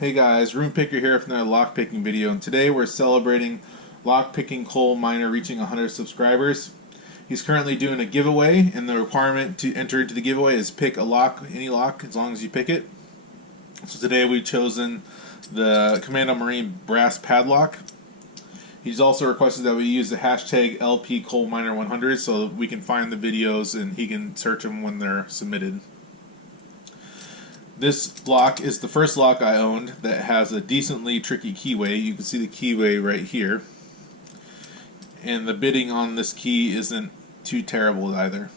Hey guys, RoonPicker here with another lockpicking video, and today we're celebrating lockpicking coal miner reaching 100 subscribers. He's currently doing a giveaway, and the requirement to enter into the giveaway is pick a lock, any lock, as long as you pick it. So today we've chosen the Commando Marine brass padlock. He's also requested that we use the hashtag LPCoalMiner100 so that we can find the videos and he can search them when they're submitted. This lock is the first lock I owned that has a decently tricky keyway. You can see the keyway right here. And the bidding on this key isn't too terrible either.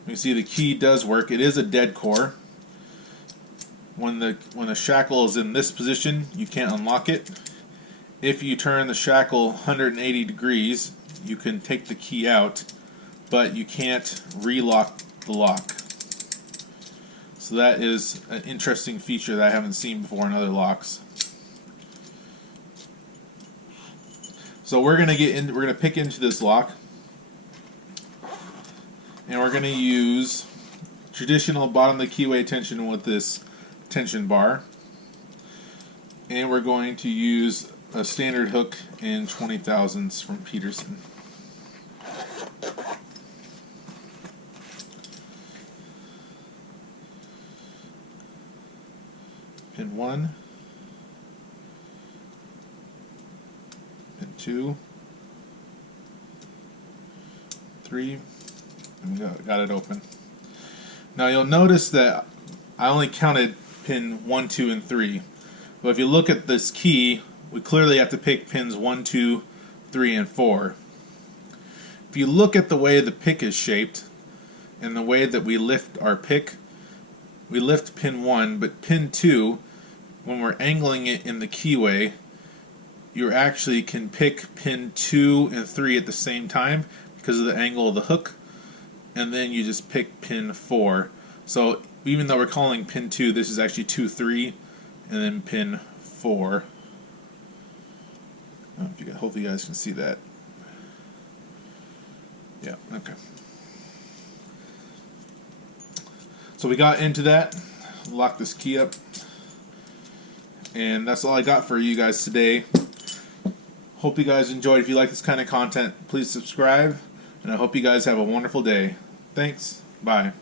You can see the key does work. It is a dead core. When the shackle is in this position, you can't unlock it. If you turn the shackle 180 degrees, you can take the key out, but you can't relock the lock. So that is an interesting feature that I haven't seen before in other locks. So we're gonna pick into this lock, and we're gonna use traditional bottom of the keyway tension with this tension bar, and we're going to use a standard hook in 20 thousandths from Peterson. Pin 1, pin 2, 3, and we got it open. Now you'll notice that I only counted pin 1, 2, and 3. But if you look at this key, we clearly have to pick pins 1, 2, 3, and 4. If you look at the way the pick is shaped and the way that we lift our pick, we lift pin 1, but pin 2, when we're angling it in the keyway, you actually can pick pin 2 and 3 at the same time because of the angle of the hook, and then you just pick pin 4. So even though we're calling pin 2, this is actually 2, 3, and then pin 4. Hopefully you guys can see that. Yeah, okay. So we got into that, lock this key up, and that's all I got for you guys today. Hope you guys enjoyed. If you like this kind of content, please subscribe, and I hope you guys have a wonderful day. Thanks. Bye.